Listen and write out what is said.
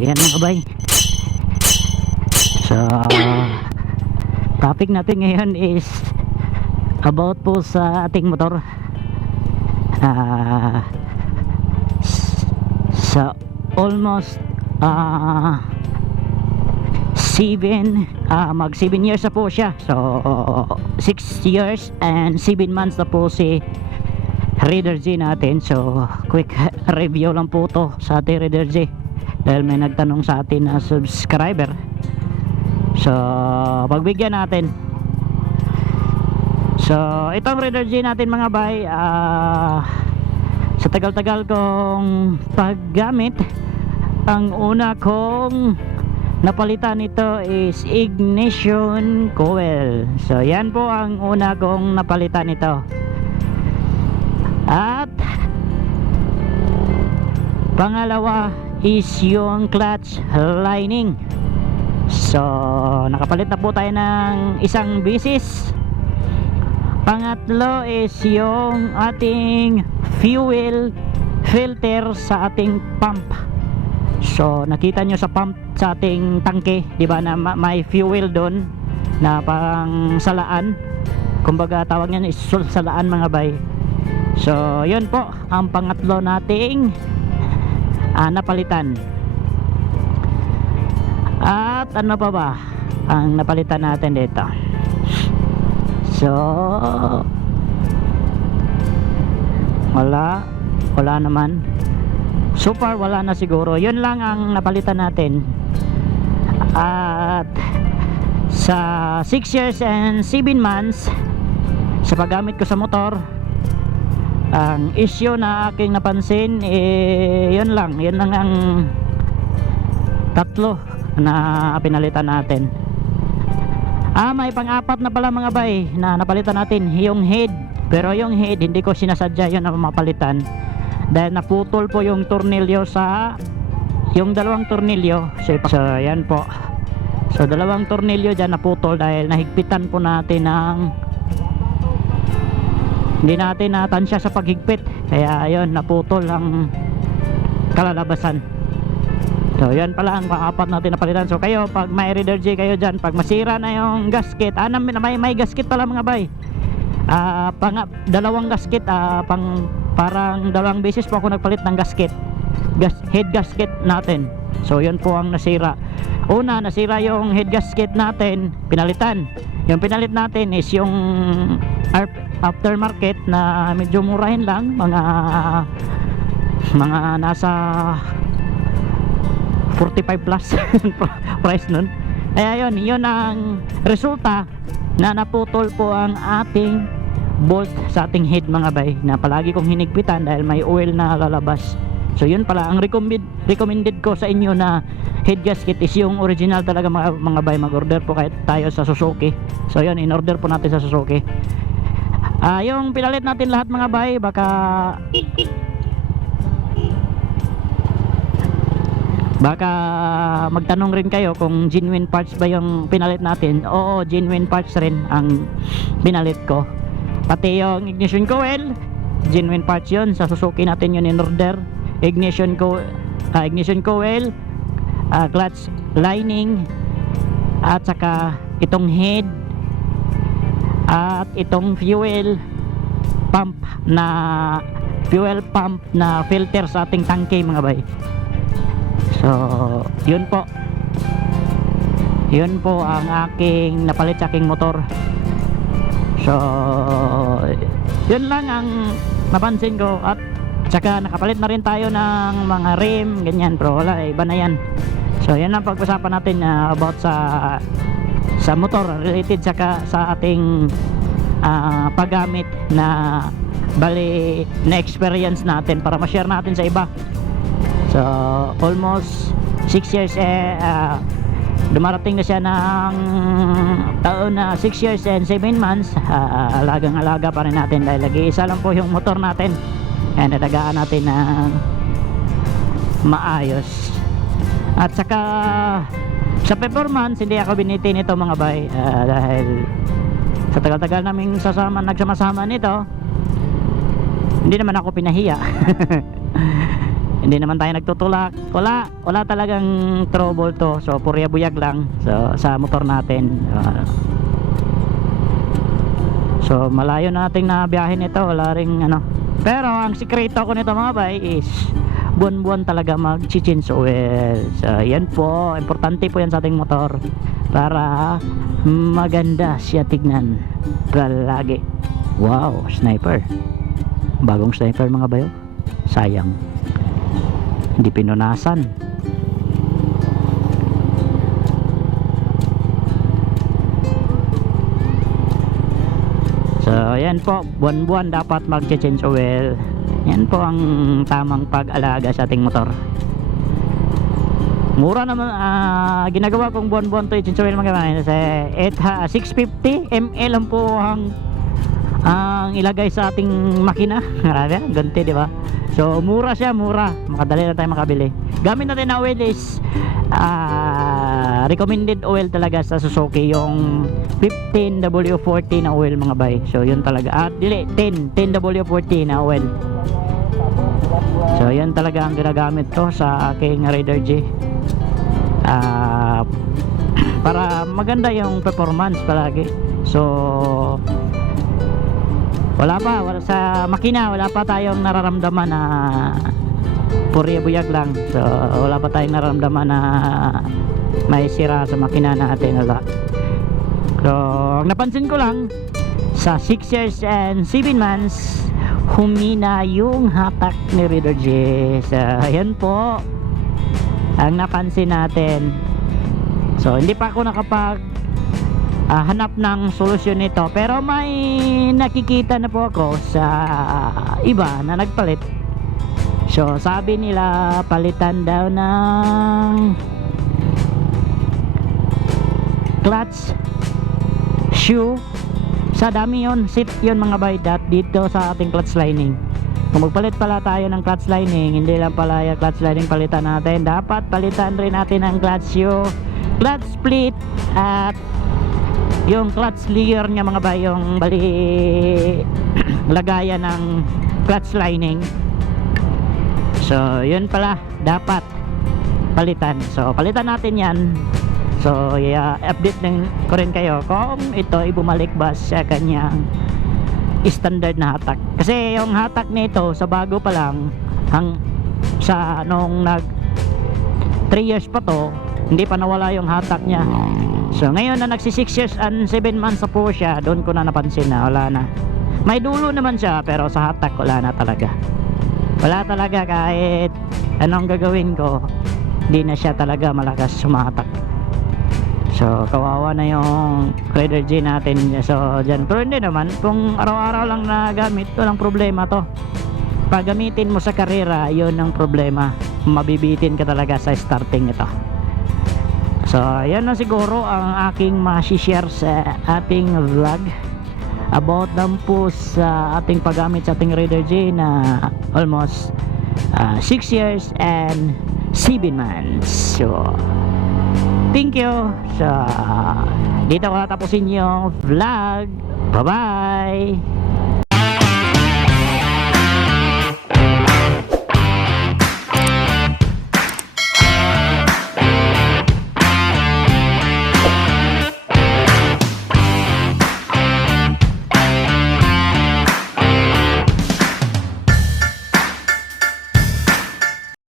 yan mga bay. So topic natin ngayon is about po sa ating motor. Sa almost 7 years na po siya. So 6 years and 7 months na po si Raider G natin. So quick review lang po to sa ating Raider G dahil may nagtanong sa atin na subscriber. So pagbigyan natin. So itong Raider G natin mga bay, sa tagal-tagal kong paggamit, ang una kong napalitan nito is ignition coil. So yan po ang una kong napalitan nito. At pangalawa is yung clutch lining. So nakapalit na po tayo ng isang bisis. Pangatlo is yung ating fuel filter sa ating pump. So nakita nyo sa pump sa ating tangke, di ba, na may fuel doon na parang salaan. Kumbaga tawag niyan is salaan mga bay. So yun po ang pangatlo nating napalitan. At ano pa ba ang napalitan natin dito? So wala naman. So far wala na siguro. Yun lang ang napalitan natin. At sa 6 years and 7 months sa paggamit ko sa motor, ang issue na aking napansin yun lang ang tatlo na pinalitan natin. May pang-apat na pala mga bay na napalitan natin, yung head. Pero yung head hindi ko sinasadya yun na mapalitan dahil naputol po yung tornilyo sa yung dalawang tornilyo. So yan po. So dalawang tornilyo dyan naputol dahil nahigpitan po natin ng hindi natin natansya sa paghigpit, kaya ayun naputol ang kalalabasan. So yan pala ang pang-apat natin napalitan. So kayo pag may Raider G kayo dyan, pag masira na yung gasket, may gasket pala mga bay, dalawang gasket, parang dalawang beses po ako nagpalit ng gasket, head gasket natin. So yun po ang nasira. Una, nasira yung head gasket natin, pinalitan. Yung pinalit natin is yung aftermarket na medyo murahin lang, mga nasa 45 plus price nun. Kaya yun ang resulta na naputol po ang ating bolt sa ating head mga bay, na palagi kong hinigpitan dahil may oil na lalabas. So yun pala ang recommended ko sa inyo na head gasket is yung original talaga mga bay. Mag-order po kayo tayo sa Suzuki. So yun, in-order po natin sa Suzuki. Yung pinalit natin lahat mga bay, baka magtanong rin kayo kung genuine parts ba yung pinalit natin. Oo, genuine parts rin ang pinalit ko. Pati yung ignition coil, genuine parts yun. Sa Suzuki natin yun in order. Ignition coil, clutch lining, at saka itong head, at itong fuel pump na filter sa ating tangke mga bay. So yun po ang aking napalit sa aking motor. So yun lang ang napansin ko. At saka nakapalit na rin tayo ng mga rim ganyan, pero wala, iba na yan. So yan ang pag-usapan natin about sa motor related sa ating paggamit na bali na experience natin para ma-share natin sa iba. So almost 6 years dumarating na siya ng taon na 6 years and 7 months. Alagang alaga pa rin natin dahil lagi-isa lang po yung motor natin, and nadagaan natin ng maayos. At saka sa performance hindi ako biniti nito mga bay, dahil sa tagal-tagal naming nagsama-sama nito, hindi naman ako pinahiya. Hindi naman tayo nagtutulak. Wala talagang trouble to. So purya buyag lang sa motor natin. So malayo nating nabiyahin ito. Wala ring ano. Pero ang sikreto ko nito mga bay is buwan-buwan talaga mag-change oil. So yan po, importante po yan sa ating motor para maganda siya tignan palagi. Wow, sniper. Bagong sniper mga bayo. Sayang hindi pinunasan. So yan po, buwan-buwan dapat mag-change oil. Yan po ang tamang pag-alaga sa ating motor. Mura naman, ginagawa kong buwan-buwan to i-change oil mga kamayan kasi 650 ml lang po ang ilagay sa ating makina. Grabe, ganti di ba? So mura siya, mura, makadali na tayo makabili. Gamit natin na oil is recommended oil talaga sa Suzuki, yung 15W40 na oil mga bay. So yun talaga, dili 10W40 na oil. So yan talaga ang ginagamit ko sa aking Raider G para maganda yung performance palagi. So wala sa makina, wala pa tayong nararamdaman na purya buyag lang. So wala pa tayong nararamdaman na may sira sa makina natin, wala. So ang napansin ko lang sa 6 years and 7 months humina yung hatak ni Raider G. So ayan po ang napansin natin. So hindi pa ako nakapag hanap ng solusyon nito, pero may nakikita na po ako sa iba na nagpalit. So sabi nila palitan daw ng clutch shoe. Sa dami yun, seat yun mga bay, dito sa ating clutch lining. Kung magpalit pala tayo ng clutch lining, hindi lang pala yung clutch lining palitan natin, dapat palitan rin natin ang clutch shoe, clutch split, at yung clutch leer nya mga bay, yung bali lagayan ng clutch lining. So yun pala dapat palitan. So palitan natin yan. So update din ko rin kayo kung ito ay bumalik ba sa kanyang standard na hatak. Kasi yung hatak nito sa bago pa lang, sa nung 3 years pa to, hindi pa nawala yung hatak niya. So ngayon na nagsi 6 years and 7 months sa po siya, doon ko na napansin na wala na. May dulo naman siya, pero sa hatak wala na talaga. Wala talaga, kahit anong gagawin ko, hindi na siya talaga malakas sumahatak. So kawawa na yung Raider G natin. So dyan, pero hindi naman, kung araw-araw lang na gamit, walang problema to. Pag gamitin mo sa karera, yun ang problema, mabibitin ka talaga sa starting ito. So yan na siguro ang aking ma-share sa ating vlog about lang po sa ating paggamit sa ating Raider G na almost 6 years and 7 months. So thank you. So dito ko natapusin yung vlog. Bye bye.